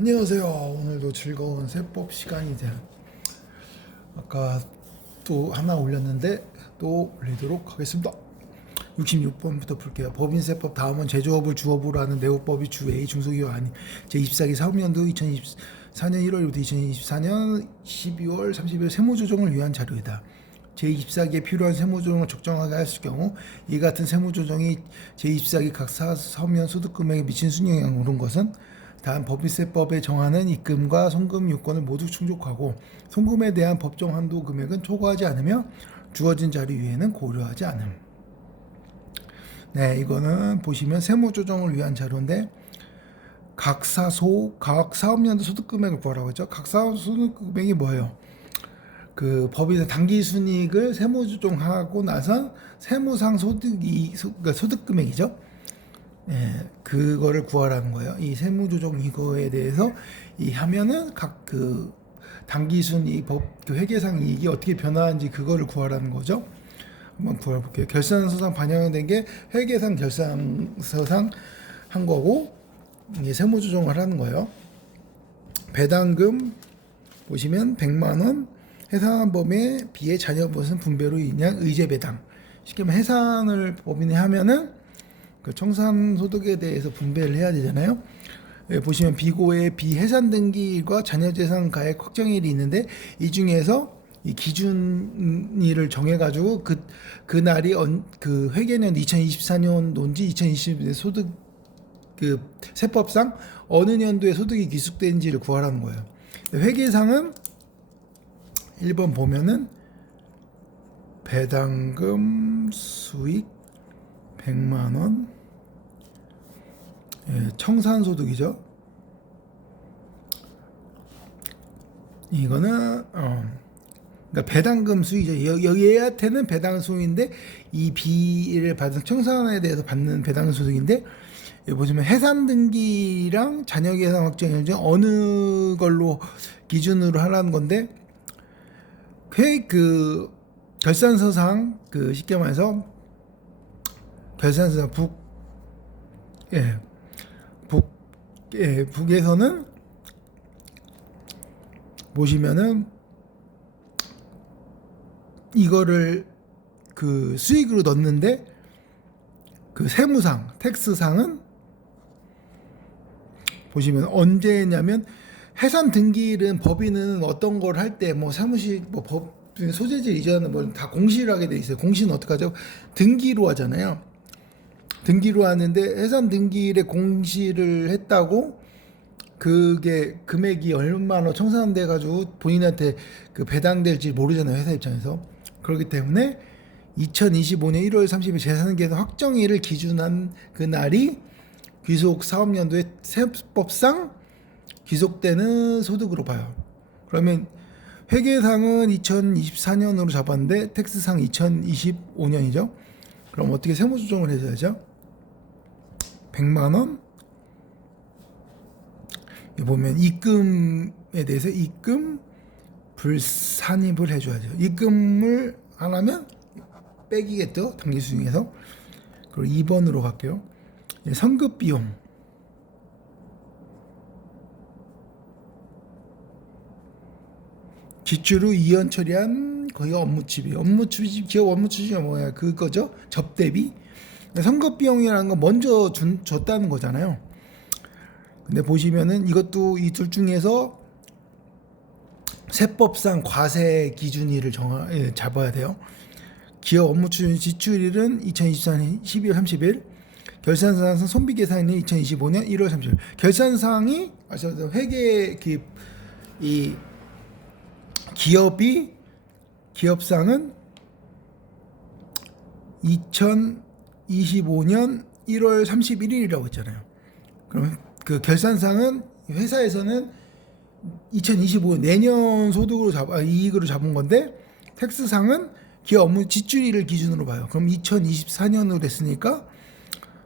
안녕하세요. 오늘도 즐거운 세법 시간이세요. 아까 또 하나 올렸는데 또 올리도록 하겠습니다. 66번부터 볼게요. 법인세법 다음은 제조업을 주업으로 하는 내국법이 주의 중소기업 아닌 제24기 사업년도 2024년 1월부터 2024년 12월 30일 세무조정을 위한 자료이다. 제24기에 필요한 세무조정을 적정하게 했을 경우 이 같은 세무조정이 제24기 각 사업년 소득금액에 미친 순영향을 오른 것은 단 법인세법에 정하는 입금과 송금 요건을 모두 충족하고 송금에 대한 법정 한도 금액은 초과하지 않으며 주어진 자료 위에는 고려하지 않음. 네, 이거는 보시면 세무조정을 위한 자료인데 각 사업년도 소득금액을 구하라고 했죠. 각 사업 소득금액이 뭐예요? 그 법인의 당기순이익을 세무조정하고 나선 세무상 그러니까 소득금액이죠. 예, 그거를 구하라는 거예요. 이 세무조정 이거에 대해서 이 하면은 각 그 당기순이익 그 회계상 이익이 어떻게 변화하는지 그거를 구하라는 거죠. 한번 구해볼게요. 결산서상 반영된 게 회계상 결산서상 한 거고 이게 세무조정을 하는 거예요. 배당금 보시면 100만 원 해상한 범위에 비해 자녀분은 분배로 인한 의제 배당. 쉽게 말하면 해산을 법인이 하면은 그 청산 소득에 대해서 분배를 해야 되잖아요. 예, 보시면 비고의 비해산 등기일과 자녀재산 가액 확정일이 있는데 이 중에서 이 기준일을 정해가지고 그 날이 그 회계년 2024년도인지 2020년 소득 그 세법상 어느 년도에 소득이 기숙된지를 구하라는 거예요. 회계상은 1번 보면은 배당금 수익 100만 원 청산소득이죠. 이거는 그러니까 배당금 수익이죠. 얘한테는 배당 수익인데 이 비를 받은 청산에 대해서 받는 배당 수익인데 여기 보시면 해산 등기랑 자녀 계산 확정일 중 어느 걸로 기준으로 하라는 건데 그 결산서상 그 쉽게 말해서 결산서 북에서는 보시면은 이거를 그 수익으로 넣는데 그 세무상 텍스상은 보시면 언제냐면 해산 등기일은 법인은 어떤 걸 할 때 뭐 사무실 뭐 법 소재지 이전 뭐 다 공시를 하게 돼 있어요. 공시는 어떻게 하죠? 등기로 하잖아요. 등기로 하는데 해산 등기일에 공시를 했다고 그게 금액이 얼마나 청산돼 가지고 본인한테 그 배당될지 모르잖아요. 회사 입장에서. 그렇기 때문에 2025년 1월 30일 재산계산 확정일을 기준한 그 날이 귀속 사업년도의 세법상 귀속되는 소득으로 봐요. 그러면 회계상은 2024년으로 잡았는데 텍스상 2025년이죠. 그럼 어떻게 세무조정을 해줘야죠? 100만 원 보면 입금에 대해서 입금 불산입을 해줘야죠. 입금을 안 하면 빼기겠죠. 당기수 중에서. 그리고 2번으로 갈게요. 선급 비용. 지출 후 이연 처리한 거의 업무추비. 기업 업무추비가 뭐야? 그거죠. 접대비. 선급 비용이라는 건 먼저 줬다는 거잖아요. 근데 보시면은 이것도 이 둘 중에서 세법상 과세 기준일을 잡아야 돼요. 기업 업무 추진 지출일은 2024년 12월 30일, 결산사항 손익계산일은 2025년 1월 30일. 결산사항이 회계 이 기업상은 2025년 1월 31일이라고 했잖아요. 그럼 그 결산상은 회사에서는 2025년 내년 소득으로 이익으로 잡은 건데 텍스상은 기업 업무 지출일을 기준으로 봐요. 그럼 2024년으로 됐으니까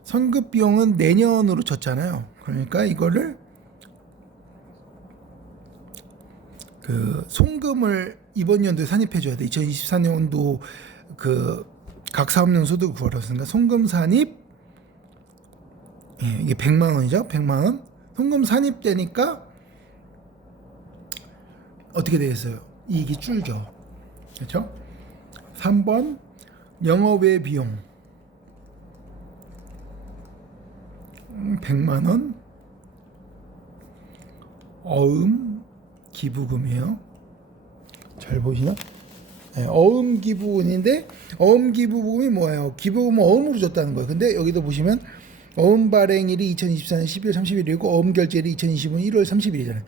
선급 비용은 내년으로 쳤잖아요. 그러니까 이거를 그 송금을 이번 연도에 산입해 줘야 돼. 2024년도 그 각 사업년 소득을 구하라고 송금 산입 이게 100만 원이죠. 100만 원. 송금 산입되니까 어떻게 되겠어요? 이익이 줄죠. 그렇죠? 3번 영업외 비용 100만 원 어음 기부금이에요. 잘 보시나? 네, 어음 기부금인데 어음 기부금이 뭐예요? 기부금은 어음으로 줬다는 거예요. 근데 여기도 보시면 어음 발행일이 2024년 12월 30일이고 어음 결제일이 2025년 1월 30일이잖아요.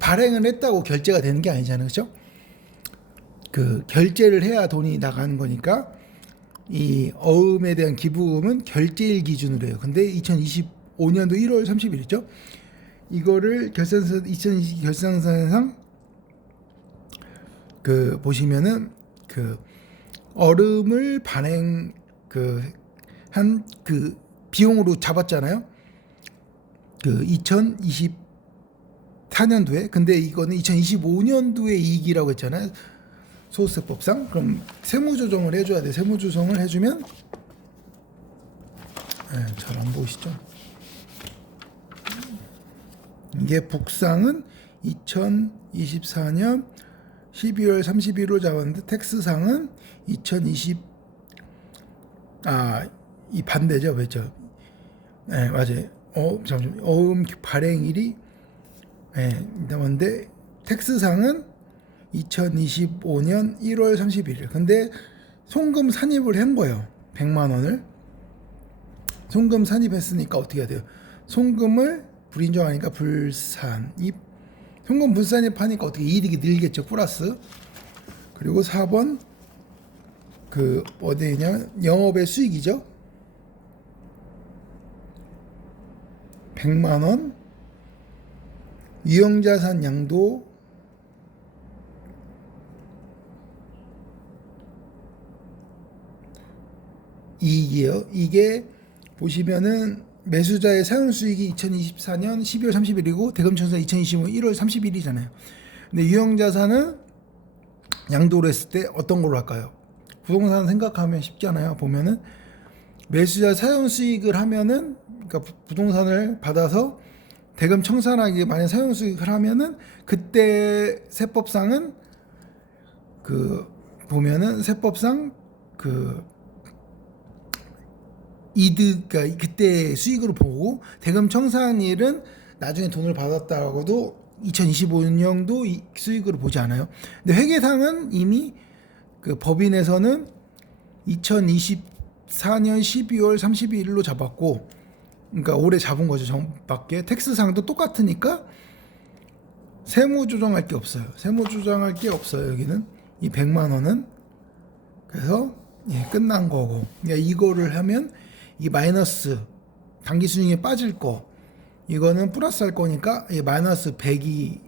발행을 했다고 결제가 되는 게 아니잖아요. 그렇죠? 그 결제를 해야 돈이 나가는 거니까 이 어음에 대한 기부금은 결제일 기준으로 해요. 근데 2025년도 1월 30일이죠. 이거를 결산서 2020 결산서상 그 보시면은 그 얼음을 발행 그 한 그 비용으로 잡았잖아요. 그 2024년도에. 근데 이거는 2025년도에 이익이라고 했잖아요. 소득세법상. 그럼 세무조정을 해줘야 돼. 세무조정을 해주면 잘 안 보이시죠? 이게 북상은 2024년 12월 30일로 잡았는데 텍스상은 2020이 반대죠, 그렇죠? 네, 맞아요. 잠시만. 어음 발행일이 남았는데 텍스상은 2025년 1월 31일. 근데 송금 산입을 한 거예요. 100만 원을. 송금 산입했으니까 어떻게 해야 돼요? 송금을 불인정하니까 불산입. 송금 불산입하니까 어떻게 이득이 늘겠죠. 플러스. 그리고 4번 그 어디냐? 영업의 수익이죠. 100만 원 유형자산 양도 이익이에요. 이게 보시면은 매수자의 사용수익이 2024년 12월 30일이고 대금청사 2025년 1월 30일이잖아요. 근데 유형자산은 양도를 했을 때 어떤 걸로 할까요? 부동산 생각하면 쉽잖아요. 보면은 매수자 사용수익을 하면은 그러니까 부동산을 받아서 대금 청산하기 만약 사용수익을 하면은 그때 세법상은 그 보면은 세법상 그 이득, 그러니까 그때 수익으로 보고 대금 청산일은 나중에 돈을 받았다고도 2025년도 수익으로 보지 않아요. 근데 회계상은 이미 그 법인에서는 2024년 12월 30일로 잡았고, 그러니까 올해 잡은 거죠. 정밖에 텍스상도 똑같으니까 세무 조정할 게 없어요. 세무 조정할 게 없어요. 여기는 이 100만 원은 그래서 끝난 거고. 그러니까 이거를 하면 이 마이너스 당기 순이익에 빠질 거 이거는 플러스 할 거니까 이 마이너스 100이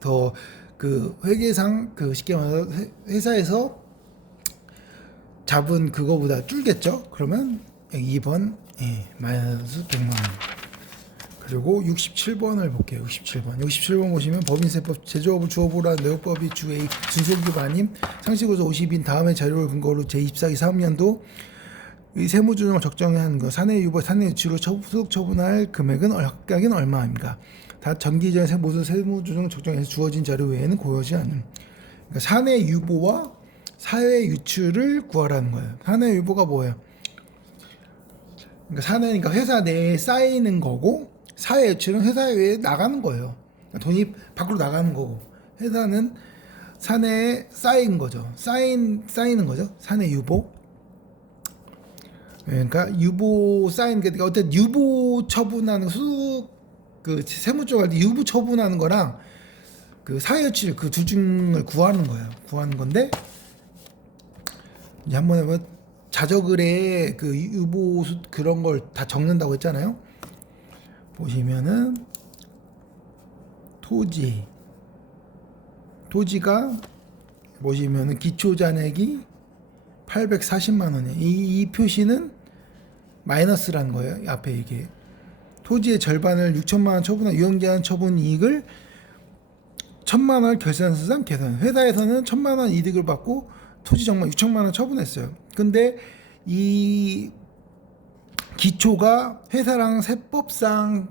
더 그 회계상 그 쉽게 말해서 회사에서 잡은 그거보다 줄겠죠. 그러면 2번 마이너스 100만 원. 그리고 67번을 볼게요. 67번 보시면 법인세법 제조업을 주어보라는 내역법이 주의 준수기구 아님 상시고서 50인 다음의 자료를 근거로 제24기 사업년도 이 세무조정을 적정한 거 사내 유보 사내 유치로 소득 처분할 금액은 각각은 얼마입니까? 다 전기전에 모든 세무조정 적정해서 주어진 자료 외에는 고여지 않는. 그러니까 사내 유보와 사회 유출을 구하라는 거예요. 사내 유보가 뭐예요? 그러니까 사내니까 회사 내에 쌓이는 거고 사회 유출은 회사 외에 나가는 거예요. 그러니까 돈이 밖으로 나가는 거고 회사는 사내에 쌓인 거죠. 쌓이는 거죠. 사내 유보. 그러니까 유보 쌓인 게 어쨌든 유보 처분하는 그 세무조정 할 때 유보 처분하는 거랑 그 사회유출 그 두 중을 구하는 거예요. 구하는 건데 이제 한번 해보면 자적을에 그 유보 그런 걸 다 적는다고 했잖아요. 보시면은 토지가 보시면은 기초잔액이 840만 원이에요. 이 표시는 마이너스라는 거예요. 앞에 이게 토지의 절반을 6천만 원 처분한 유형제한 처분 이익을 1,000만 원 결산서상 계산. 회사에서는 1,000만 원 이득을 받고 토지 정말 6천만 원 처분했어요. 근데 이 기초가 회사랑 세법상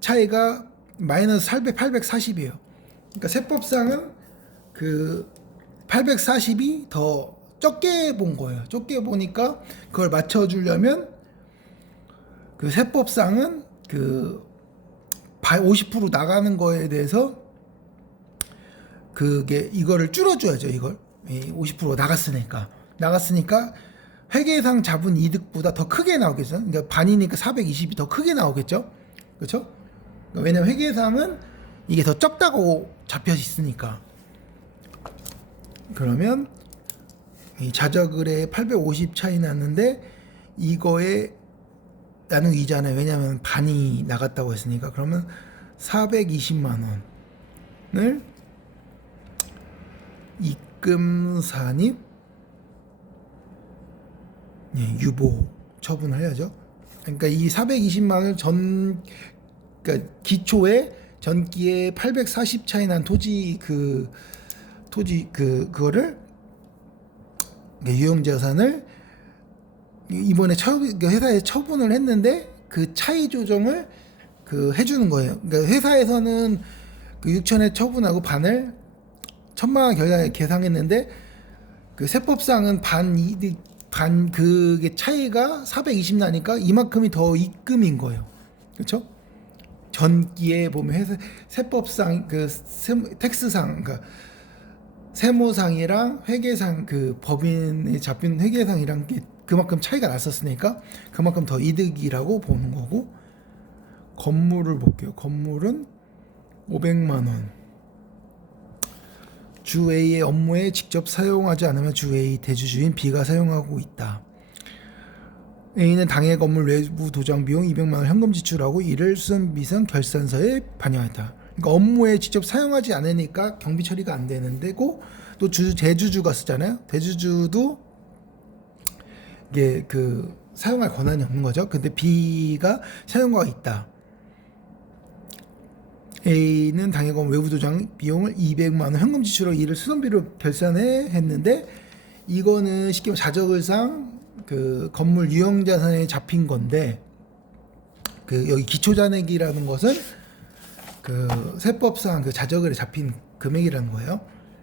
차이가 마이너스 840이에요. 그러니까 세법상은 그 840이 더 적게 본 거예요. 적게 보니까 그걸 맞춰주려면 그 세법상은 그 50% 나가는 거에 대해서 그게 이거를 줄여줘야죠. 이걸 50% 나갔으니까 회계상 잡은 이득보다 더 크게 나오겠죠. 그러니까 반이니까 420이 더 크게 나오겠죠. 그렇죠? 왜냐면 회계상은 이게 더 적다고 잡혀 있으니까. 그러면 이 자적을에 850 차이 났는데 이거에 나는 이자네. 왜냐면 반이 나갔다고 했으니까. 그러면 420만 원을 입금 산입 유보 처분해야죠. 그러니까 이 420만 원을 그러니까 기초에 전기에 840 차이 난 토지 그거를 유형자산을 이번에 회사에 처분을 했는데 그 차이 조정을 해주는 거예요. 그러니까 회사에서는 그 6천에 처분하고 반을 1,000만 원 결과에 계상했는데 그 세법상은 반 그게 차이가 420 나니까 이만큼이 더 입금인 거예요. 그렇죠? 전기에 보면 세법상 텍스상 그러니까 세무상이랑 회계상 그 법인에 잡힌 회계상이랑 그만큼 차이가 났었으니까 그만큼 더 이득이라고 보는 거고. 건물을 볼게요. 건물은 500만 원. 주 A의 업무에 직접 사용하지 않으면 주 A 대주주인 B가 사용하고 있다. A는 당해 건물 외부 도장 비용 200만 원 현금 지출하고 이를 수선비선 결산서에 반영했다. 그러니까 업무에 직접 사용하지 않으니까 경비 처리가 안 되는 데고, 또 대주주가 쓰잖아요. 대주주도 이게 사용할 권한이 없는 거죠. 근데 B가 사용권가 있다. A는 당해 건물 외부 도장 비용을 200만 원 현금 지출하고 이를 수선비로 결산해 했는데, 이거는 쉽게 말하면 자적을상 건물 유형자산에 잡힌 건데, 여기 기초잔액이라는 것은 세법상 자적을에 잡힌 금액이라는 거예요.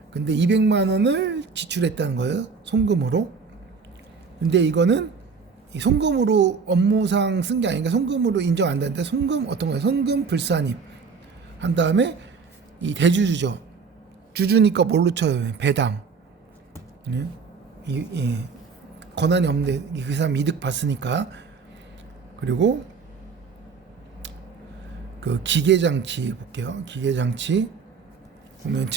근데 200만 원을 지출했다는 거예요. 송금으로. 근데 이거는 송금으로 업무상 쓴 게 아니니까 송금으로 인정 안 되는데, 송금 어떤 거예요? 송금 불산입 한 다음에 이 대주주죠. 주주니까 뭘로 쳐요? 배당. 권한이 없는데 그 사람 이득 봤으니까. 그리고 기계장치 볼게요. 기계장치 보면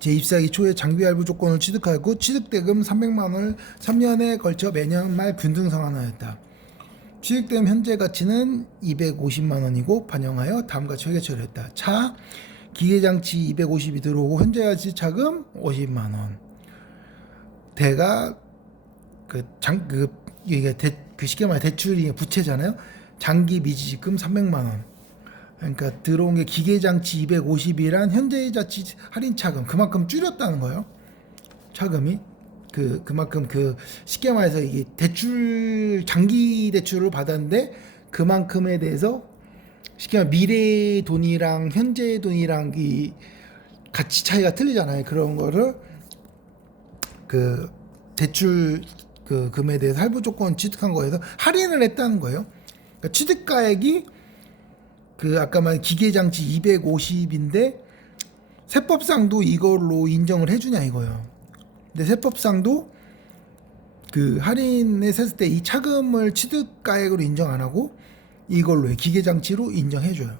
제24기 초에 장비 할부 조건을 취득하였고 취득대금 300만 원을 3년에 걸쳐 매년 말 균등상환하였다. 취득된 현재 가치는 250만 원이고 반영하여 다음과 같이 회계 처리했다. 차 기계장치 250이 들어오고 현재 가치 차금 50만 원. 대가 이게 쉽게 말해 대출이 부채잖아요. 장기 미지금 300만 원. 그러니까 들어온 게 기계장치 250이란 현재 자치 할인 차금 그만큼 줄였다는 거예요. 차금이 그만큼 쉽게 말해서 이게 대출 장기 대출을 받았는데 그만큼에 대해서 쉽게 말해 미래 돈이랑 현재 돈이랑 이 가치 차이가 틀리잖아요. 그런 거를 대출 금에 대해서 할부 조건 취득한 거에서 할인을 했다는 거예요. 그러니까 취득가액이 아까 말한 기계장치 250인데 세법상도 이걸로 인정을 해주냐 이거예요. 근데 세법상도 할인에 셌을 때 이 차금을 취득가액으로 인정 안 하고 이걸로 기계장치로 인정해줘요.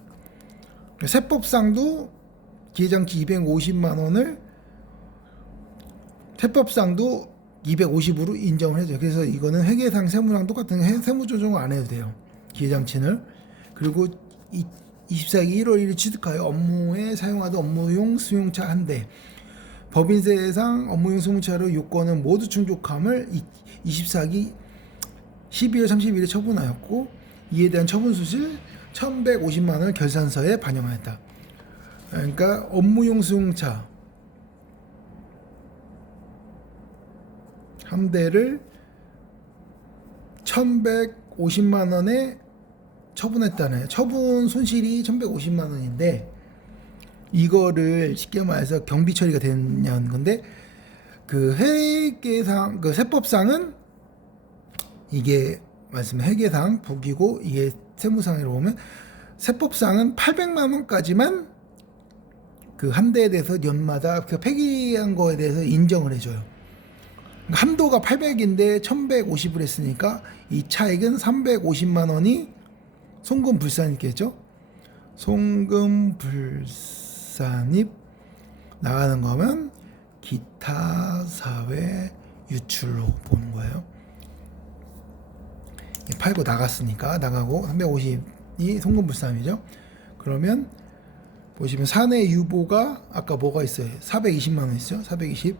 세법상도 기계장치 250만 원을 세법상도 250으로 인정을 해줘요. 그래서 이거는 회계상 세무랑 똑같은 세무 조정을 안 해도 돼요. 기계장치는. 그리고 24기 1월 1일 취득하여 업무에 사용하던 업무용 승용차 한 대. 법인세상 업무용 승용차로 요건은 모두 충족함을 24기 12월 30일에 처분하였고 이에 대한 처분 수실 1,150만 원을 결산서에 반영하였다. 그러니까 업무용 승용차 한 대를 1,150만 원에 처분했다네요. 처분 손실이 1,150만 원인데 이거를 쉽게 말해서 경비 처리가 되냐는 건데, 그 회계상 그 세법상은 이게 말씀 회계상 북이고, 이게 세무상으로 보면 세법상은 800만 원까지만 그 한 대에 대해서 연마다 그 폐기한 거에 대해서 인정을 해줘요. 한도가 800인데 1150을 했으니까 이 차액은 350만 원이 송금불산입겠죠. 송금불산입 나가는 거면 기타 사회 유출로 보는 거예요. 팔고 나갔으니까 나가고 350이 송금불산이죠. 그러면 보시면 사내 유보가 아까 뭐가 있어요? 420만 원 있죠. 420.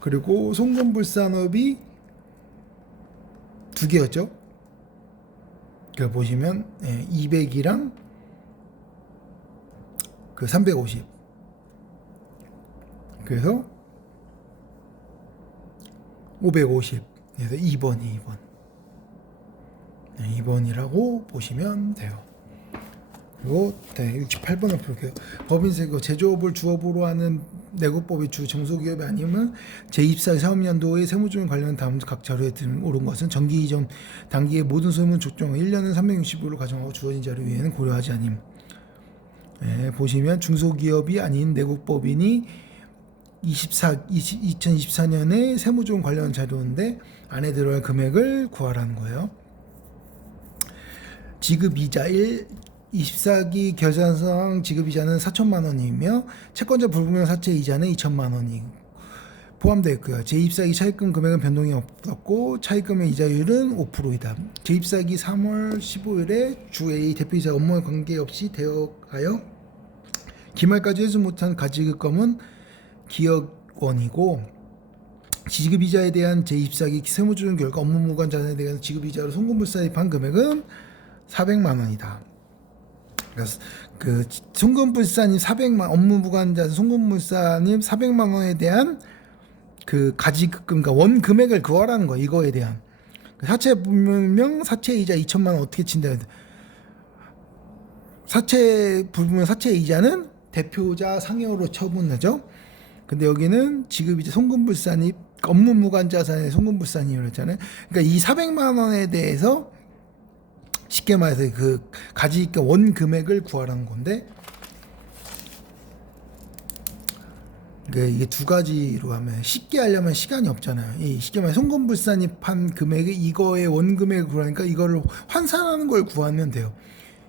그리고 송금불산업이 두 개였죠. 그 보시면 200이랑 그 350. 그래서 550. 그래서 2번이 2번. 2번이라고 보시면 돼요. 그리고 68번을 볼게요. 법인세 제조업을 주업으로 하는 내국법의 주 정소기업이 아니면 제24 사업연도의 세무조정 관련 다음 각 자료에 오른 것은 정기 이전 단기의 모든 소문 조정 1년은 365일로 가정하고 주어진 자료 외에는 고려하지 않임. 보시면 중소기업이 아닌 내국법인이 2024년에 세무조정 관련 자료인데 안에 들어갈 금액을 구하라는 거예요. 지급이자 24기 결산상 지급이자는 4천만 원이며 채권자 불분명 사채 이자는 2천만 원이 포함되어 있고요. 제24기 차입금 금액은 변동이 없었고 차입금의 이자율은 5%이다. 제24기 3월 15일에 주 A 대표이사 업무에 관계없이 되어가여 기말까지 해지 못한 가지급금은 기억원이고 지급이자에 대한 제24기 세무조정 결과 업무 무관 자산에 대한 지급이자로 송금불산입한 금액은 400만 원이다. 그래서 그 송금불산입 400만 업무 무관 자산 송금불산입 400만 원에 대한 그 가지급금, 그러니까 원 금액을 구하라는 거. 이거에 대한 사채 불분명 사채 이자 2천만 원 어떻게 친다. 사채 불분명 사채 이자는 대표자 상여로 처분하죠. 근데 여기는 지급이자 송금불산입 업무 무관 자산의 송금불산입을 했잖아요. 그러니까 이 400만 원에 대해서 쉽게 말해서 그 가지급 원 금액을 구하라는 건데, 이게 두 가지로 하면 쉽게 하려면 시간이 없잖아요. 이 쉽게 말해 송금불산입한 금액이 이거의 원 금액을 구하니까 이거를 환산하는 걸 구하면 돼요.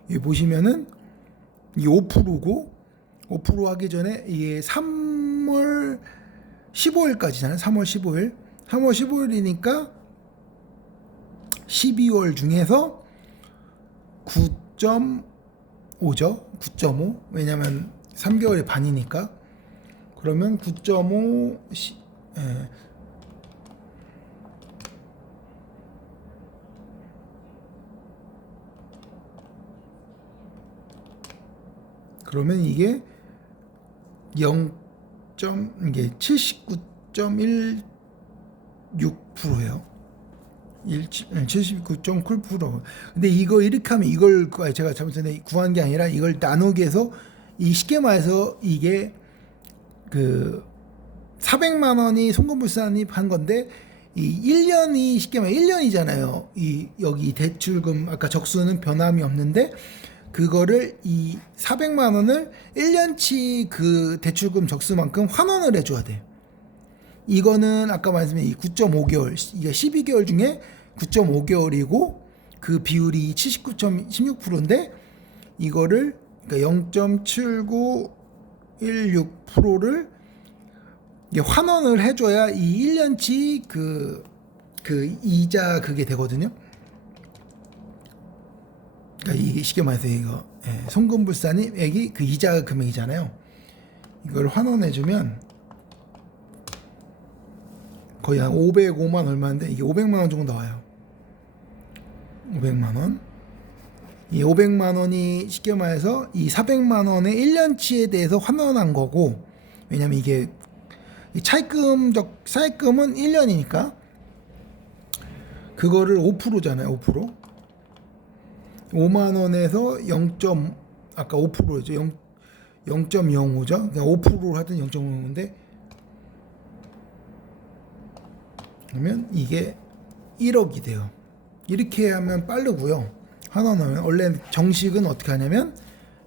이 보시면은 이 5%고 5% 하기 전에 이게 3월 15일까지잖아요. 3월 15일. 3월 15일이니까 12월 중에서 9.5죠. 9.5. 왜냐면 3개월이 반이니까. 그러면 9.5 그러면 이게 79.16%예요. 79.9%. 근데 이거 이렇게 하면 이걸 제가 잘못했는데 구한 게 아니라 이걸 나누기 해서 이 쉽게 말해서 이게 그 400만 원이 송금불산입 한 건데 이 1년이 쉽게 말해 1년이잖아요. 이 여기 대출금 아까 적수는 변함이 없는데 그거를 이 400만 원을 1년치 그 대출금 적수만큼 환원을 해줘야 돼. 이거는 아까 말씀드린 이 9.5개월, 이게 12개월 중에 9.5개월이고 그 비율이 79.16%인데 이거를 그러니까 0.7916%를 환원을 해줘야 이 1년치 그 이자 그게 되거든요. 그러니까 이게 쉽게 말해서 이거 송금불산입액이 그 이자 금액이잖아요. 이걸 환원해주면 거의 한 505만 얼마인데 이게 500만 원 정도 나와요. 500만 원. 이 500만 원이 쉽게 말해서 이 400만 원의 1년치에 대해서 환원한 거고, 왜냐면 이게 차입금은 1년이니까 그거를 5%잖아요. 5%. 5만 원에서 0. 아까 5%죠. 0.05죠. 그냥 5%로 하든 0.05인데 그러면 이게 1억이 돼요. 이렇게 하면 빠르고요. 환원하면 원래 정식은 어떻게 하냐면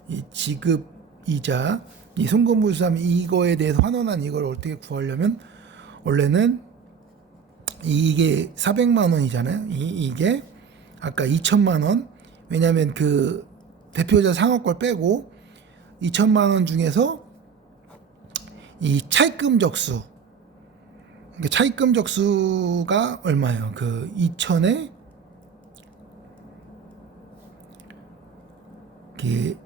이 지급 이자, 이 송금불수하면 이거에 대해서 환원한 이걸 어떻게 구하려면 원래는 이게 400만 원이잖아요. 이게 아까 2천만 원. 왜냐면 그 대표자 상업 걸 빼고 2천만 원 중에서 이 차입금 적수. 그러니까 차입금 적수가 얼마예요? 그 2천에 그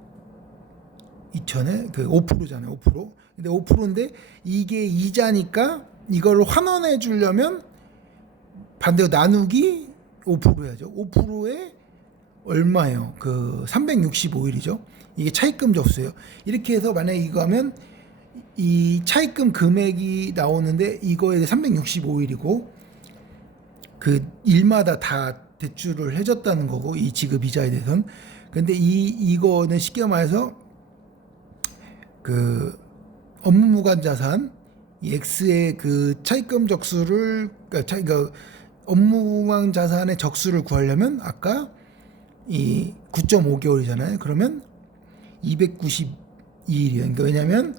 2천에 그 5%잖아요. 5%. 근데 5%인데 이게 이자니까 이걸 환원해 주려면 반대로 나누기 5%야죠. 5%에 얼마예요? 그 365일이죠. 이게 차입금 접수예요. 이렇게 해서 만약에 이거 하면 이 차입금 금액이 나오는데 이거에 365일이고 그 일마다 다 대출을 해줬다는 거고 이 지급 이자에 대해서는. 근데 이거는 쉽게 말해서 그 업무무관 자산 이 X의 그 차입금 적수를 그러니까 업무무관 자산의 적수를 구하려면 아까 이 9.5개월이잖아요. 그러면 292일이에요. 그러니까 왜냐면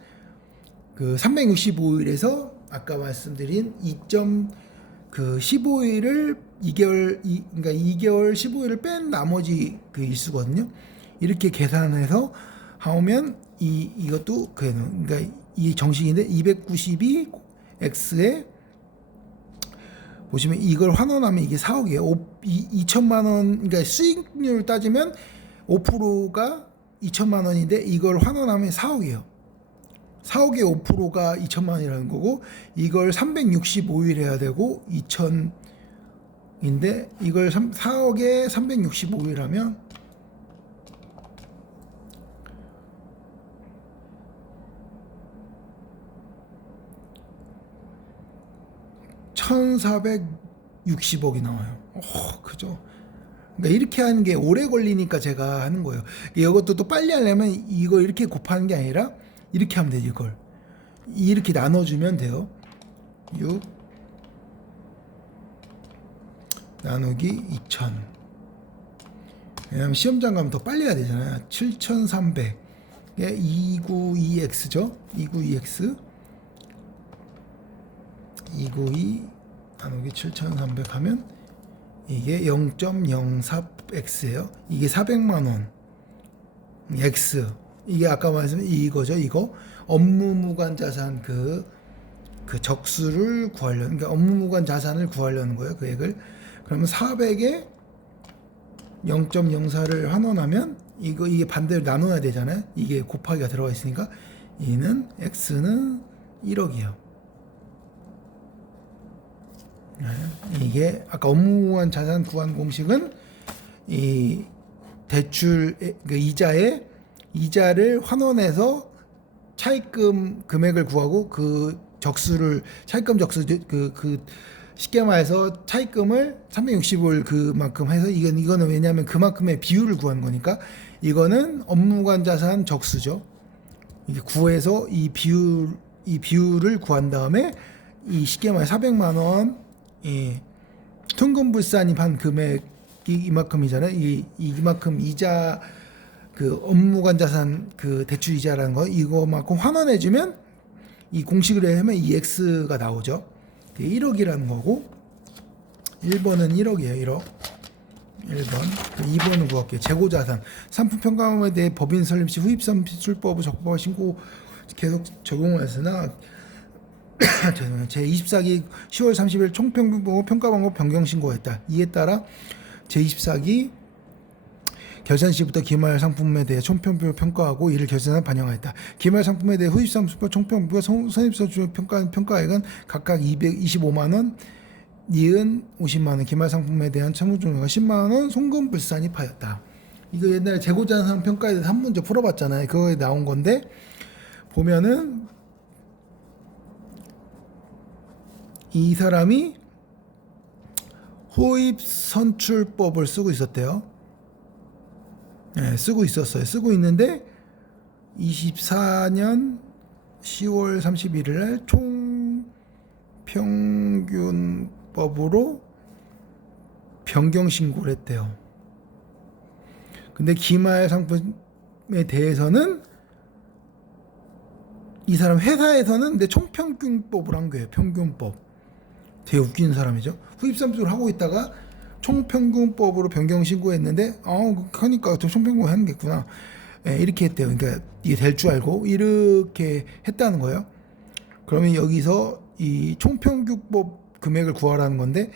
그 365일에서 아까 말씀드린 2.15일을 2개월 그러니까 2개월 15일을 뺀 나머지 그 일수거든요. 이렇게 계산해서 하면 이것도 그러니까 이 정식인데 292x에 보시면 이걸 환원하면 이게 4억이에요. 2천만 원 그러니까 수익률 따지면 5%가 2천만 원인데 이걸 환원하면 4억이에요. 4억의 5%가 2천만 원이라는 거고 이걸 365일 해야 되고 2천인데 이걸 4억에 365일 하면 1,460억이 나와요. 그죠? 그러니까 이렇게 하는 게 오래 걸리니까 제가 하는 거예요. 이것도 또 빨리 하려면 이거 이렇게 곱하는 게 아니라 이렇게 하면 돼요. 이걸 이렇게 나눠주면 돼요. 6 나누기 2,000. 왜냐면 시험장 가면 더 빨리 해야 되잖아요. 7,300 292x죠. 292x 292 나누기 7,300 하면 이게 0.04x예요. 이게 400만 원 x. 이게 아까 말씀드린 이거죠. 이거 업무무관 자산 그 적수를 구하려는 그러니까 업무무관 자산을 구하려는 거예요. 그 액을. 그러면 400에 0.04를 환원하면 이게 반대로 나눠야 되잖아요. 이게 곱하기가 들어가 있으니까 이는 x는 1억이에요. 이게 아까 업무무관 자산 구한 공식은 이 대출 그 이자를 환원해서 차입금 금액을 구하고 그 적수를 차입금 적수 그 쉽게 말해서 차입금을 365일 그만큼 해서 이거는 왜냐하면 그만큼의 비율을 구하는 거니까 이거는 업무관 자산 적수죠. 이게 구해서 이 비율을 구한 다음에 이 쉽게 말해 400만 원 통금불산이 한 금액이 이만큼이잖아요. 이만큼 이자 그 업무관 자산 그 대출 이자라는 거 이거만큼 환원해주면 이 공식으로 하면 이 x가 나오죠. 1억이라는 거고 1번은 1억이에요. 1억 1번 2번은 구할게요. 재고자산 상품평가원에 대해 법인 설립 시 후입선 필출법을 적법하게 신고 계속 적용을 했으나 제24기 10월 30일 총평가 방법 변경 신고했다. 이에 따라 제24기 결산 시부터 기말 상품에 대해 총평가를 평가하고 이를 결산에 반영하였다. 기말 상품에 대해 후입 상품표 총평가와 선입서 평가액은 각각 225만 원, 니은 50만 원, 기말 상품에 대한 채무종료가 10만 원, 송금불산입하였다. 이거 옛날에 재고자산 평가에 대해서 한 문제 풀어봤잖아요. 그거에 나온 건데 보면은 이 사람이 호입 선출법을 쓰고 있었대요. 네, 쓰고 있었어요. 쓰고 있는데 24년 10월 31일 날 총평균법으로 변경 신고를 했대요. 근데 기말 상품에 대해서는 이 사람 회사에서는 근데 총평균법을 한 거예요. 평균법. 되게 웃기는 사람이죠. 후입 삼수를 하고 있다가 총평균법으로 변경 신고했는데 하니까 또 총평균 하는 게 있구나. 이렇게 했대요. 그러니까 이게 될 줄 알고 이렇게 했다는 거예요. 그러면 여기서 이 총평균법 금액을 구하라는 건데,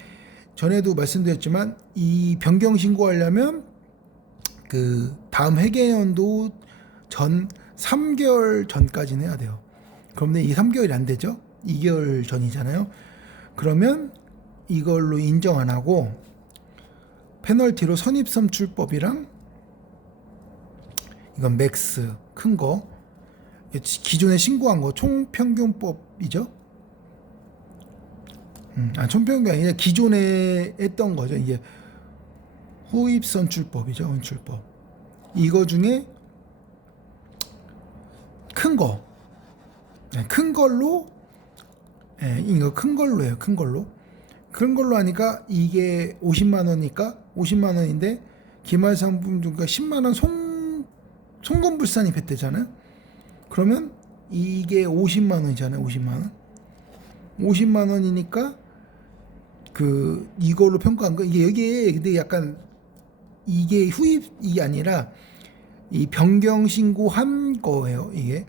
전에도 말씀드렸지만 이 변경 신고하려면 그 다음 회계연도 전 3개월 전까지는 해야 돼요. 그런데 이 3개월이 안 되죠. 2개월 전이잖아요. 그러면 이걸로 인정 안 하고 페널티로 선입선출법이랑 이건 맥스 큰 거, 기존에 신고한 거 총평균법이죠. 총평균이 아니라 기존에 했던 거죠. 이게 후입선출법이죠. 선출법. 이거 중에 큰 거, 큰 걸로, 이거 큰 걸로 해요. 큰 걸로 하니까 이게 50만 원이니까 50만 원인데 기말상품 중과 10만 원 송금불산이 뱉대잖아요. 그러면 이게 50만 원이잖아요. 50만 원이니까 그 이걸로 평가한 거, 이게 근데 약간 이게 후입이 아니라 이 변경 신고한 거예요. 이게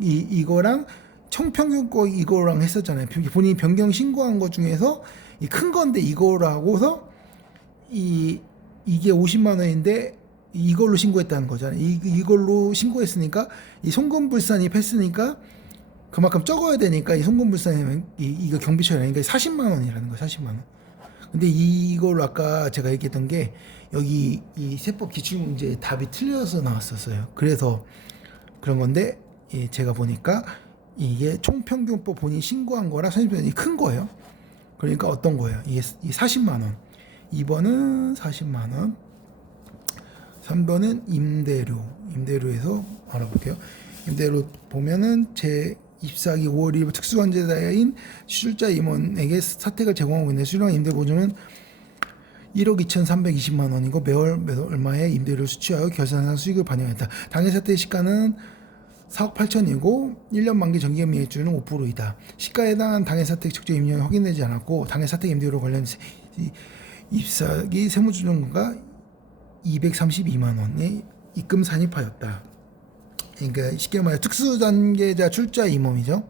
이거랑 총평균 거 이거랑 했었잖아요. 본인이 변경 신고한 거 중에서 이 큰 건데 이거라고서 이게 50만 원인데 이걸로 신고했다는 거잖아요. 이걸로 신고했으니까 이 송금불산이 했으니까 그만큼 적어야 되니까 이 송금불산이 이거 경비처리하니까 40만 원이라는 거예요. 40만 원. 근데 이걸로 아까 제가 얘기했던 게 여기 이 세법 기출문제 답이 틀려서 나왔었어요. 그래서 그런 건데, 제가 보니까 이게 총평균법 본인이 신고한 거랑 선입선이 큰 거예요. 그러니까 어떤 거예요? 이게 40만 원. 2번은 40만 원. 3번은 임대료에서 알아볼게요. 임대료 보면은 제 24기 5월 1일 특수관제자인 수출자 임원에게 사택을 제공하고 있는 수령 임대 보증은 1억 2,320만 원이고 매월 얼마의 임대료를 수취하여 결산상 수익을 반영했다. 당해 사택 시가는 4억 8천이고 1년 만기 정기금 예액주는 5%이다. 시가에 해당한 당해 사택 직접 임대료는 확인되지 않았고 당해 사택 임대료 관련 입사기 세무조정과 232만 원의 입금 산입하였다. 그러니까 쉽게 말해 특수관계자 출자 임원이죠.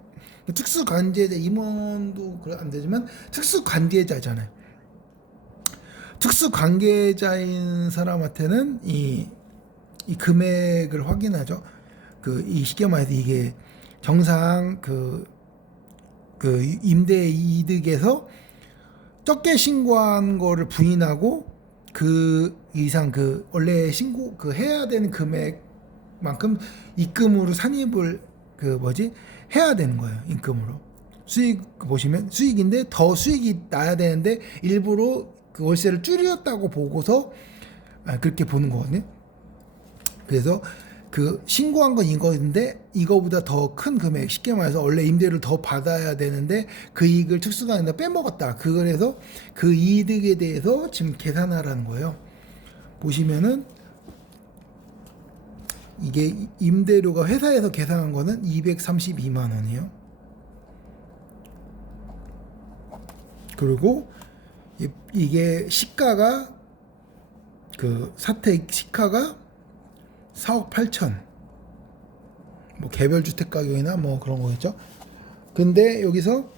특수관계자 임원도 안 되지만 특수관계자잖아요. 특수관계자인 사람한테는 이 금액을 확인하죠. 이 쉽게 말해서 이게 정상 그 임대 이득에서 적게 신고한 거를 부인하고 그 이상 원래 신고 해야 되는 금액만큼 입금으로 산입을 해야 되는 거예요. 입금으로. 수익 보시면 수익인데 더 수익이 나야 되는데 일부러 그 월세를 줄였다고 보고서 그렇게 보는 거거든요. 그래서 신고한 건 이거인데 이거보다 더 큰 금액, 쉽게 말해서 원래 임대료를 더 받아야 되는데 그 이익을 특수관에다 빼먹었다. 그래서 그 이득에 대해서 지금 계산하라는 거예요. 보시면은 이게 임대료가 회사에서 계산한 거는 232만 원이에요. 그리고 이게 시가가 사택 시가가 4억 8천. 개별 주택 가격이나 그런 거겠죠. 근데 여기서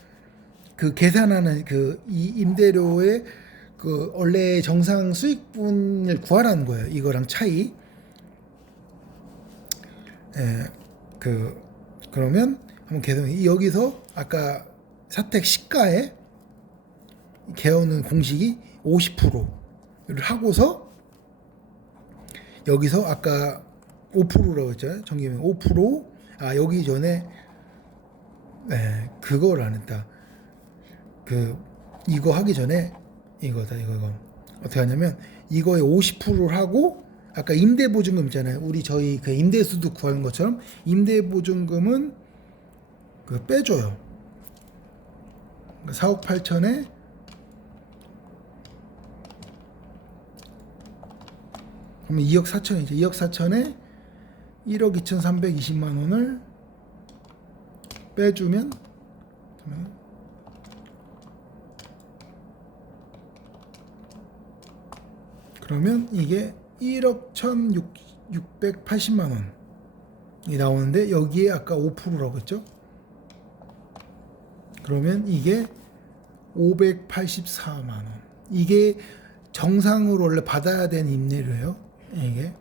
계산하는 이 임대료의 원래 정상 수익분을 구하라는 거예요. 이거랑 차이. 그러면 한번 계산. 여기서 아까 사택 시가에 개요는 공식이 50%를 하고서 여기서 아까 5%라고 했잖아요. 정기면 5%. 여기 전에 그걸 안 했다. 이거 하기 전에 이거 어떻게 하냐면 이거에 50%를 하고 아까 임대보증금 있잖아요. 저희 그 임대수도 구하는 것처럼 임대보증금은 그 빼줘요. 4억 8천에 그러면 2억 4천이죠. 2억 4천에 1억 2,320만 원을 빼주면 그러면 이게 1억 1,680만 원이 나오는데 여기에 아까 5%라고 했죠. 그러면 이게 584만 원. 이게 정상으로 원래 받아야 되는 임대료예요. 이게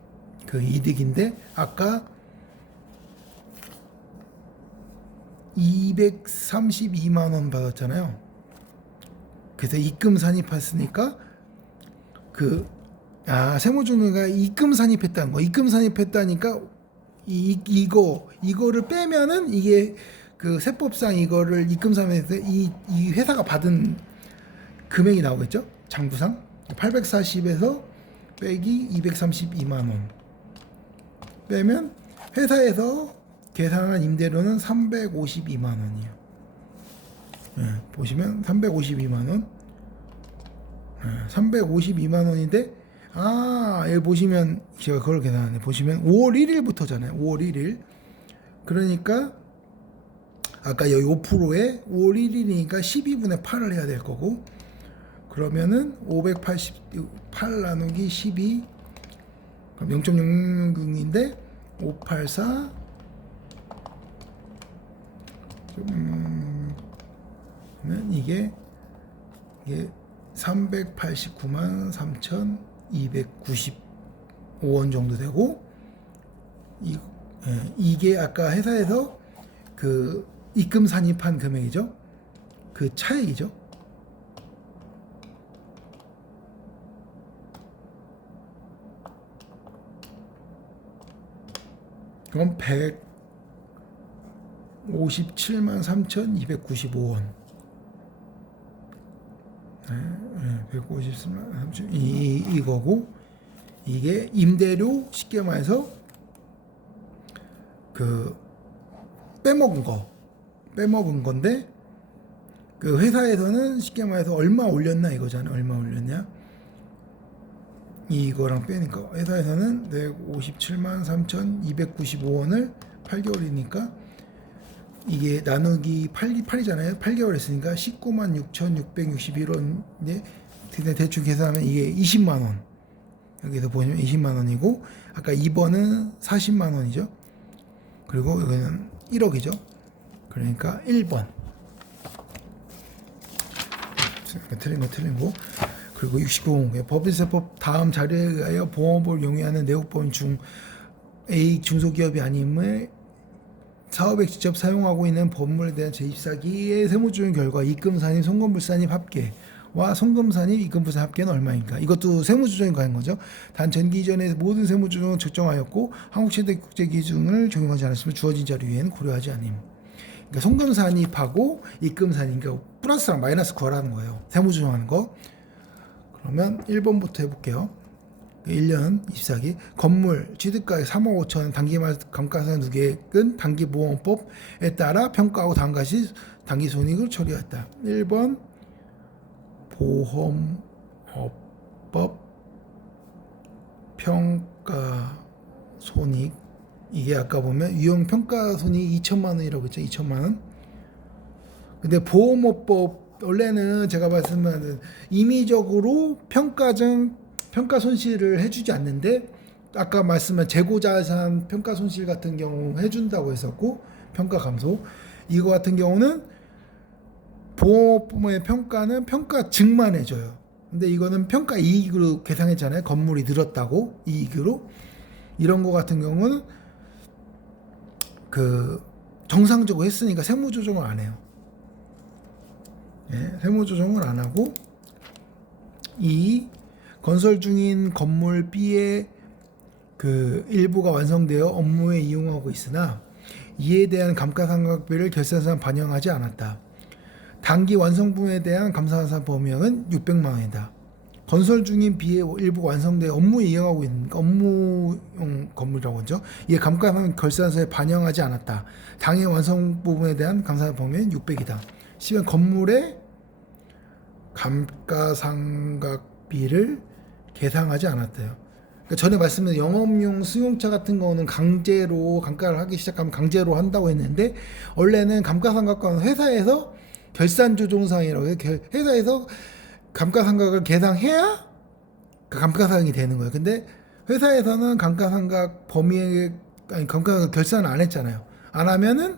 그 이득인데 아까 232만 원 받았잖아요. 그래서 입금 산입했으니까 세무조정가 입금 산입했다는 거. 입금 산입했다니까 이거를 빼면은 이게 그 세법상 이거를 입금 산입해서 이 회사가 받은 금액이 나오겠죠? 장부상 840에서 빼기 232만 원 빼면 회사에서 계산한 임대료는 352만 원이에요. 보시면 352만 원. 352만 원인데 여기 보시면 제가 그걸 계산하네. 보시면 5월 1일부터잖아요. 5월 1일. 그러니까 아까 여기 5%에 5월 1일이니까 12분의 8을 해야 될 거고 그러면은 588 나누기 12 그럼 0.006인데 584 그러면 이게 389만 3,295원 정도 되고 이게 아까 회사에서 그 입금 산입한 금액이죠. 그 차액이죠. 그럼 157만 3,295원. 157만 3,000 이거고 이게 임대료 쉽게 말해서 그 빼먹은 건데 그 회사에서는 쉽게 말해서 얼마 올렸나 이거잖아요. 얼마 올렸냐 이거랑 빼니까 회사에서는 157만 3,295원을 8개월이니까 이게 나누기 8이잖아요. 8개월 했으니까 19만 6,661원인데 대충 계산하면 이게 20만 원. 여기서 보시면 20만 원이고 아까 2번은 40만 원이죠. 그리고 여기는 1억이죠. 그러니까 1번. 틀린 거. 그리고 69호 법인세법 다음 자료에 의하여 보험업을 용이하는 내국법인 중 A 중소기업이 아님을 사업에 직접 사용하고 있는 법물에 대한 제24기의 세무조정 결과 입금산입, 송금불산입 합계와 송금산입, 입금불산 합계는 얼마인가? 이것도 세무조정에 관한 거죠. 단 전기 이전에 모든 세무조정을 적정하였고 한국 최대 국제 기준을 적용하지 않았으면 주어진 자료 위에는 고려하지 않임. 그러니까 송금산입하고 입금산입, 그러니까 플러스랑 마이너스 구하라는 거예요. 세무조정하는 거. 그러면 1번부터 해볼게요. 1년 24기 건물 취득가액 3억 5천 단기말 감가상 누계액은 단기보험법에 따라 평가하고 다음같이 단기손익을 처리했다. 1번 보험업법 평가손익 이게 아까 보면 유형평가손익 2천만 원이라고 했죠. 2천만 원. 근데 보험업법 원래는 제가 말씀드린 임의적으로 평가 손실을 해주지 않는데 아까 말씀한 재고자산 평가 손실 같은 경우 해준다고 했었고 평가 감소 이거 같은 경우는 보험의 평가는 평가증만 해줘요. 근데 이거는 평가 이익으로 계산했잖아요. 건물이 늘었다고 이익으로 이런 거 같은 경우는 그 정상적으로 했으니까 세무조정을 안 해요. 세무조정을 안 하고 이 건설 중인 건물 B의 그 일부가 완성되어 업무에 이용하고 있으나 이에 대한 감가상각비를 결산서에 반영하지 않았다. 단기 완성분에 대한 감사상 범위액은 600만 원이다. 건설 중인 비에 일부 완성돼 업무에 이용하고 있는 업무용 건물이라고 하죠. 이에 감가상 결산서에 반영하지 않았다. 당해 완성 부분에 대한 감사의 범위는 600이다. 10은 건물의 감가상각비를 계상하지 않았대요. 그러니까 전에 말씀드린 영업용 수용차 같은 거는 강제로 감가를 하기 시작하면 강제로 한다고 했는데, 원래는 감가상각과는 회사에서 결산조정상이라고 해요. 회사에서 감가상각을 계상해야 그 감가상각이 되는 거예요. 근데 회사에서는 감가상각 범위에 감가상각 결산을 안 했잖아요. 안 하면은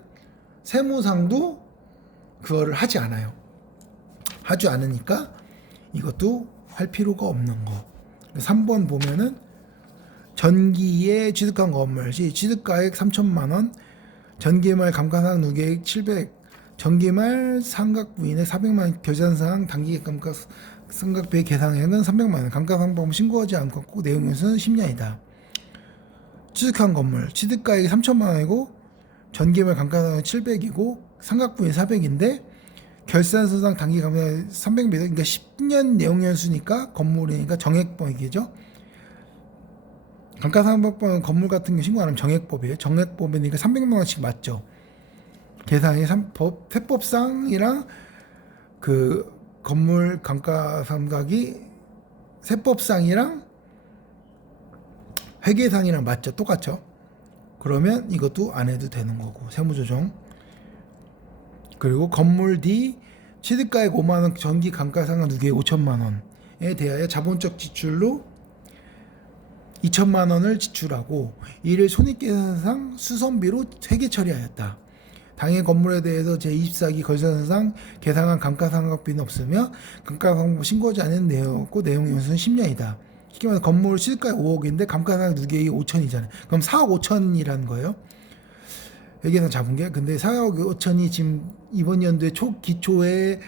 세무상도 그거를 하지 않아요. 하지 않으니까 이것도 할 필요가 없는 거. 3번 보면은 전기에 취득한 건물 시 취득가액 3천만 원, 전기말 감가상각 누계액 700, 전기말 상각 부인의 400만 원, 결산사항 단기 감가상각비 계상액은 300만 원, 감가상각범 신고하지 않고 내용에서는 10년이다. 취득한 건물 취득가액이 3천만 원이고 전기말 감가상각 700이고 상각 부인 400인데 결산서상 단기 감가상각 300m, 그러니까 10년 내용연수니까 건물이니까 정액법이죠. 감가상각법은 건물 같은 게 신고 안 하면 정액법이에요. 정액법이니까 300만 원씩 맞죠. 계산이 세법상이랑 그 건물 감가상각이 세법상이랑 회계상이랑 맞죠. 똑같죠. 그러면 이것도 안 해도 되는 거고, 세무조정. 그리고 건물 D 취득가액 5만 원, 전기 감가상각 누계액 5천만 원에 대하여 자본적 지출로 2천만 원을 지출하고 이를 손익계산상 수선비로 회계 처리하였다. 당해 건물에 대해서 제24기 결산서상 계상한 감가상각비는 없으며 감가상각 신고하지 않은 내용이었고 내용 연수는 10년이다. 쉽게 말해서 건물 시가가 5억인데 감가상각 누계액이 5천이잖아요. 그럼 4억 5천이라는 거예요. 회계상 잡은 게. 근데 4억 5천이 지금 이번 연도에 기초에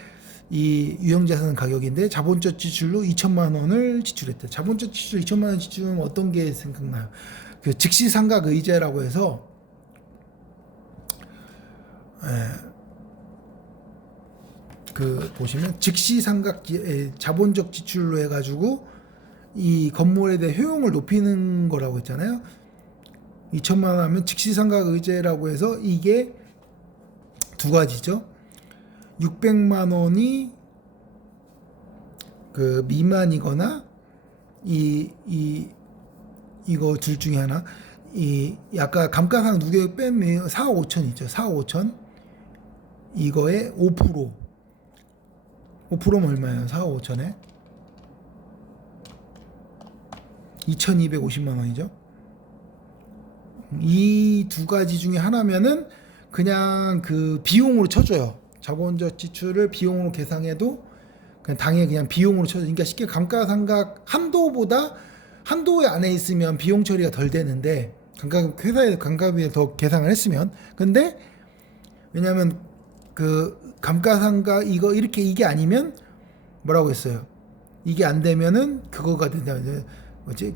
이 유형자산 가격인데 자본적 지출로 2천만 원을 지출했대. 자본적 지출 2천만 원 지출은 어떤 게 생각나요? 그 즉시상각 의제라고 해서 그 보시면 즉시상각 자본적 지출로 해가지고 이 건물에 대해 효용을 높이는 거라고 했잖아요. 2천만 원 하면 즉시상각 의제라고 해서 이게 두 가지죠. 600만 원이 그 미만이거나 이거 둘 중에 하나, 이 아까 감가상 누계액 빼면 4억 5천 있죠. 4억 5천 이거에 5%면 얼마예요? 4억 5천에 2,250만 원이죠. 이 두 가지 중에 하나면은 그냥 그 비용으로 쳐줘요. 자본적 지출을 비용으로 계상해도 그냥 당연히 그냥 비용으로 쳐줘요. 그러니까 쉽게 감가상각 한도 안에 있으면 비용 처리가 덜 되는데, 회사에서 감가비에 더 계상을 했으면. 근데 왜냐하면 그 감가상각 이게 아니면 뭐라고 했어요? 이게 안 되면은 그거가 된다. 뭐지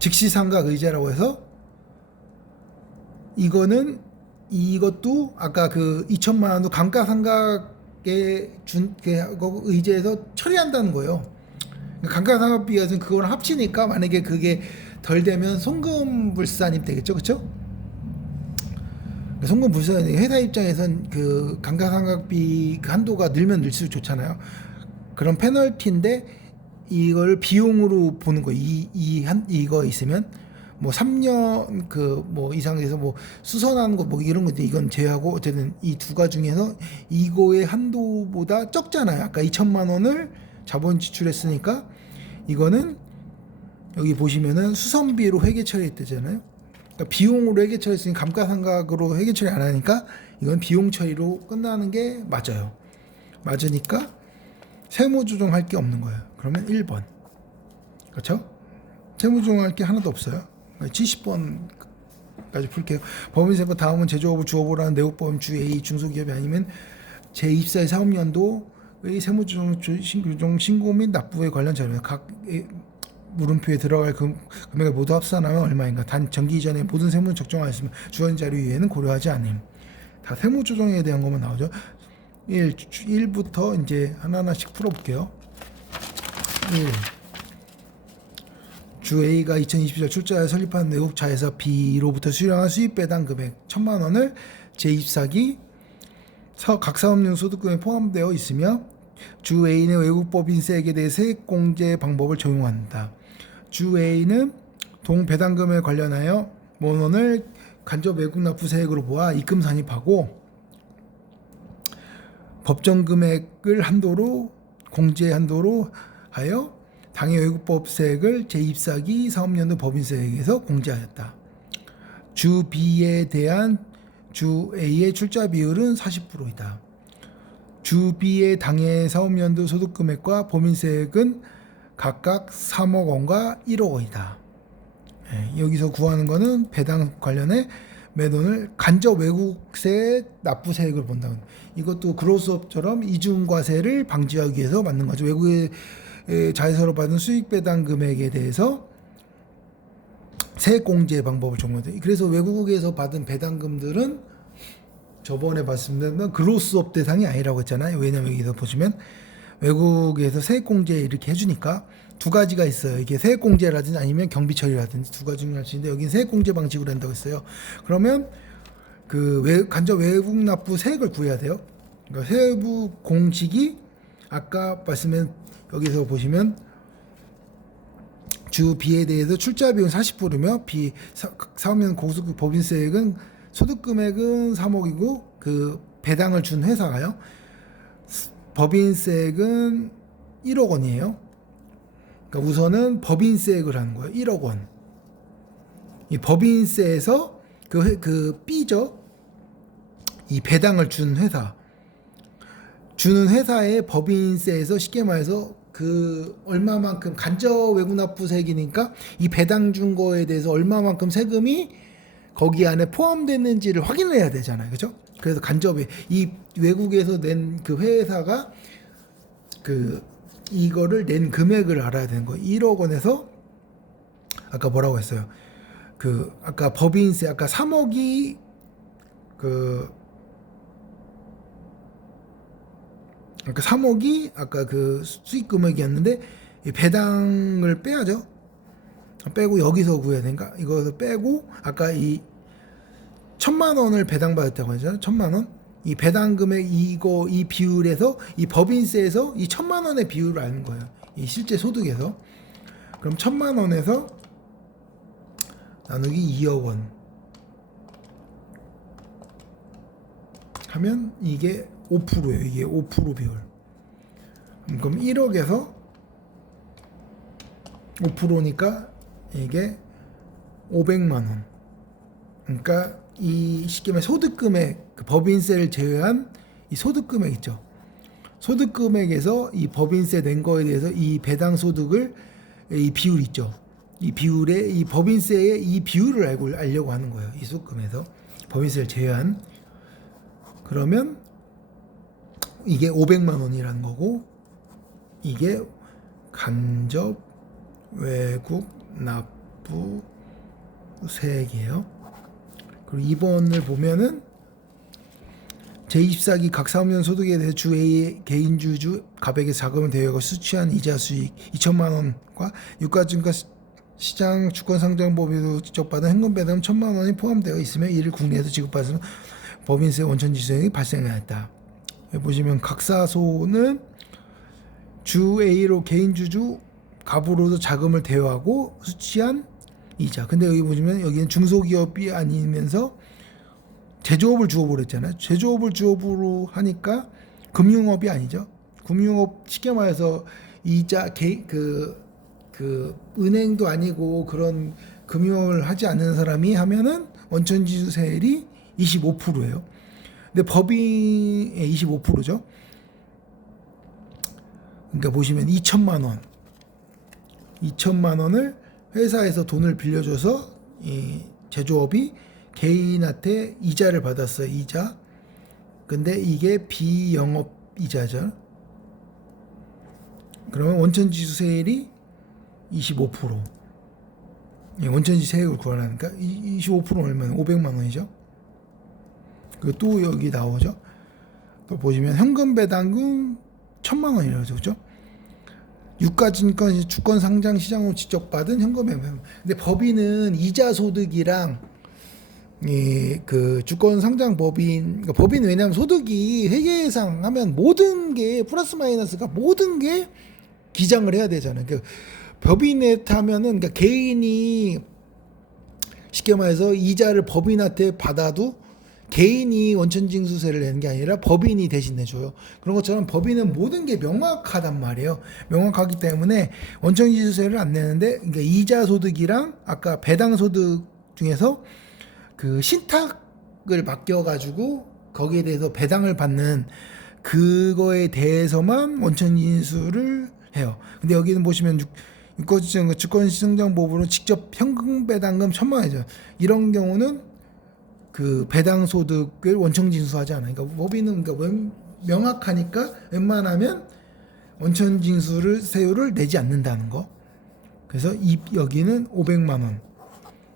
즉시상각 의제라고 해서 이것도 아까 그 2천만 원도 감가상각에 준 의제에서 처리한다는 거예요. 감가상각비가 그거랑 합치니까 만약에 그게 덜 되면 송금불산이 되겠죠, 그렇죠? 송금불산이 회사 입장에선 그 감가상각비 한도가 늘면 늘수록 좋잖아요. 그런 페널티인데 이걸 비용으로 보는 거. 이거 있으면 뭐 3년 뭐 이상에서 뭐 수선하는 거 뭐 이런 건데 이건 제외하고 어쨌든 이 두 가지 중에서 이거의 한도보다 적잖아요. 아까 2천만 원을 자본 지출했으니까 이거는 여기 보시면은 수선비로 회계 처리했대잖아요. 그러니까 비용으로 회계 처리했으니 감가상각으로 회계 처리 안 하니까 이건 비용 처리로 끝나는 게 맞아요. 맞으니까 세무조정할 게 없는 거예요. 그러면 1번. 그렇죠? 세무조정할 게 하나도 없어요. 70번까지 풀게요. 법인세법 다음은 제조업을 주업으로하는 내국법인 주 A 중소기업이 아니면 제24의 사업연도의 세무조정 신고 및 납부에 관련 자료 각 물음표에 들어갈 금액을 모두 합산하면 얼마인가. 단 정기 이전에 모든 세무는 적정하였으면 주어진 자료 이외에는 고려하지 않음. 다 세무조정에 대한 것만 나오죠. 1부터 이제 하나하나씩 풀어볼게요. 1. 주 A가 2020년 출자에 설립한 외국 자회사 B로부터 수령한 수입 배당 금액 1,000만 원을 제24기 각 사업용 소득금에 포함되어 있으며 주 A는 외국 법인세액에 대해 세액 공제 방법을 적용한다. 주 A는 동 배당금에 관련하여 만 원을 간접 외국 납부 세액으로 보아 입금 산입하고 법정 금액을 한도로 공제 한도로 하여 당해 외국법세액을 제24기 사업연도 법인세액에서 공제하였다. 주 B에 대한 주 A의 출자 비율은 40%이다. 주 B의 당해 사업연도 소득금액과 법인세액은 각각 3억 원과 1억 원이다. 여기서 구하는 거는 배당 관련해 매돈을 간접 외국세 납부세액을 본다. 이것도 그로스업처럼 이중과세를 방지하기 위해서 만든 거죠. 외국의 자회사로 받은 수익 배당 금액에 대해서 세액 공제 방법을 적용한다. 그래서 외국에서 받은 배당금들은 저번에 말씀드린 그로스업 대상이 아니라고 했잖아요. 왜냐면 여기서 보시면 외국에서 세액 공제 이렇게 해주니까 두 가지가 있어요. 이게 세액 공제라든지 아니면 경비 처리라든지 두 가지 중에 할 수 있는데 여기는 세액 공제 방식으로 한다고 했어요. 그러면 그 간접 외국 납부 세액을 구해야 돼요. 그러니까 세부 공식이 아까 말씀한 여기서 보시면 주 B에 대해서 출자 비용 40%며 B 사업용 고소득 법인세액은 소득금액은 3억이고 그 배당을 준 회사가요. 법인세액은 1억 원이에요. 그러니까 우선은 법인세액을 하는 거예요. 1억 원. 이 법인세에서 그 B죠. 이 배당을 준 회사. 주는 회사의 법인세에서 쉽게 말해서 그 얼마만큼 간접 외국 납부세액이니까 이 배당 준 거에 대해서 얼마만큼 세금이 거기 안에 포함됐는지를 확인을 해야 되잖아요. 그죠? 그래서 간접에 이 외국에서 낸 그 회사가 그 이거를 낸 금액을 알아야 되는 거예요. 1억 원에서 아까 뭐라고 했어요? 그 아까 법인세 아까 3억이 아까 3억이 아까 그 수익 금액이었는데 이 배당을 빼야죠. 빼고 여기서 구해야 되니까 이거서 빼고 아까 이 1,000만 원을 배당 받았다고 하잖아요. 1,000만 원. 이 배당 금액 이 비율에서 이 법인세에서 이 1,000만 원의 비율을 아는 거예요. 이 실제 소득에서. 그럼 1,000만 원에서 나누기 2억 원 하면 이게 5%예요. 이게 5% 비율. 그럼 1억에서 5%니까 이게 500만 원. 그러니까 이 쉽게 말해 소득금액, 그 법인세를 제외한 이 소득금액 있죠. 소득금액에서 이 법인세 낸 거에 대해서 이 배당 소득을 이 비율 있죠. 이 비율에 이 법인세의 이 비율을 알려고 하는 거예요. 이 소득금에서 법인세를 제외한. 그러면 이게 500만 원이라는 거고 이게 간접 외국 납부 세액이에요. 그리고 2번을 보면은 제24기 각 사업용 소득에 대해 주 A의 개인주주 가백의 자금을 대여하고 수취한 이자 수익 2천만 원과 유가증가 시장 주권상장법에도 직접 받은 현금 배당 1,000만 원이 포함되어 있으며 이를 국내에서 지급받은 법인세 원천지수액이 발생하였다. 여기 보시면 각사소는 주 A로 개인주주 갑으로도 자금을 대여하고 수취한 이자. 근데 여기 보시면 여기는 중소기업이 아니면서 제조업을 주업으로 했잖아요. 제조업을 주업으로 하니까 금융업이 아니죠. 금융업 쉽게 말해서 이자 그 은행도 아니고 그런 금융을 하지 않는 사람이 하면은 원천지수세율이 25%예요. 근데 법인의 25%죠. 그러니까 보시면 2천만 원을 회사에서 돈을 빌려줘서 이 제조업이 개인한테 이자를 받았어요. 이자. 근데 이게 비영업 이자죠. 그러면 원천지수세율이 25%. 원천지수세액을 구하라니까 25%는 얼마나 500만 원이죠. 그리고 또 여기 나오죠. 또 보시면 현금 배당금 1,000만 원이라고 그죠? 유가증권 주권 상장 시장으로 직접 받은 현금 배당. 근데 법인은 이자 소득이랑 그 주권 상장 법인, 그러니까 법인 왜냐하면 소득이 회계 예상하면 모든 게 플러스 마이너스가 모든 게 기장을 해야 되잖아요. 그러니까 법인에 타면은 그러니까 개인이 쉽게 말해서 이자를 법인한테 받아도 개인이 원천징수세를 내는 게 아니라 법인이 대신 내줘요. 그런 것처럼 법인은 모든 게 명확하단 말이에요. 명확하기 때문에 원천징수세를 안 내는데, 그러니까 이자 소득이랑 아까 배당 소득 중에서 그 신탁을 맡겨가지고 거기에 대해서 배당을 받는 그거에 대해서만 원천징수를 해요. 근데 여기는 보시면 주권시장법으로 직접 현금 배당금 1,000만 원이죠. 이런 경우는 그 배당 소득을 원천징수하지 않아요. 그러니까 법인은 그러니까 명확하니까 웬만하면 원천징수세율을 내지 않는다는 거. 그래서 여기는 500만 원,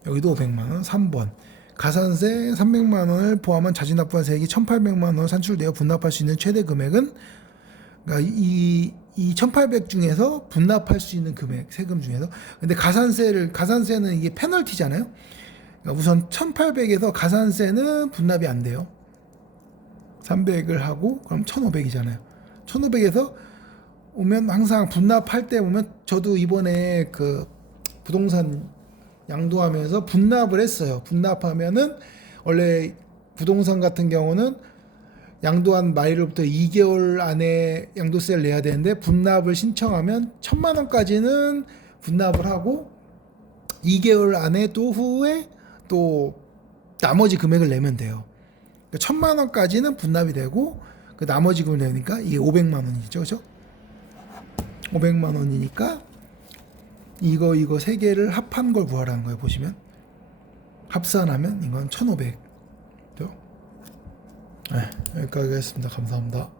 여기도 500만 원. 3번 가산세 300만 원을 포함한 자진납부한 세액이 1,800만 원 산출되어 분납할 수 있는 최대 금액은, 그러니까 이 1,800 중에서 분납할 수 있는 금액, 세금 중에서. 근데 가산세는 이게 페널티잖아요. 그러니까 우선 1,800에서 가산세는 분납이 안 돼요. 300을 하고 그럼 1,500이잖아요. 1,500에서 오면 항상 분납할 때 보면, 저도 이번에 그 부동산 양도하면서 분납을 했어요. 분납하면은 원래 부동산 같은 경우는 양도한 말일로부터 2개월 안에 양도세를 내야 되는데, 분납을 신청하면 1,000만 원까지는 분납을 하고 2개월 안에 또 후에 또 나머지 금액을 내면 돼요. 그러니까 1,000만 원까지는 분납이 되고 그 나머지 금액을 내니까 이게 500만 원이죠, 그렇죠? 500만 원이니까 이거 세 개를 합한 걸 구하라는 거예요. 보시면 합산하면 이건 1,500. 네, 여기까지 하겠습니다. 감사합니다.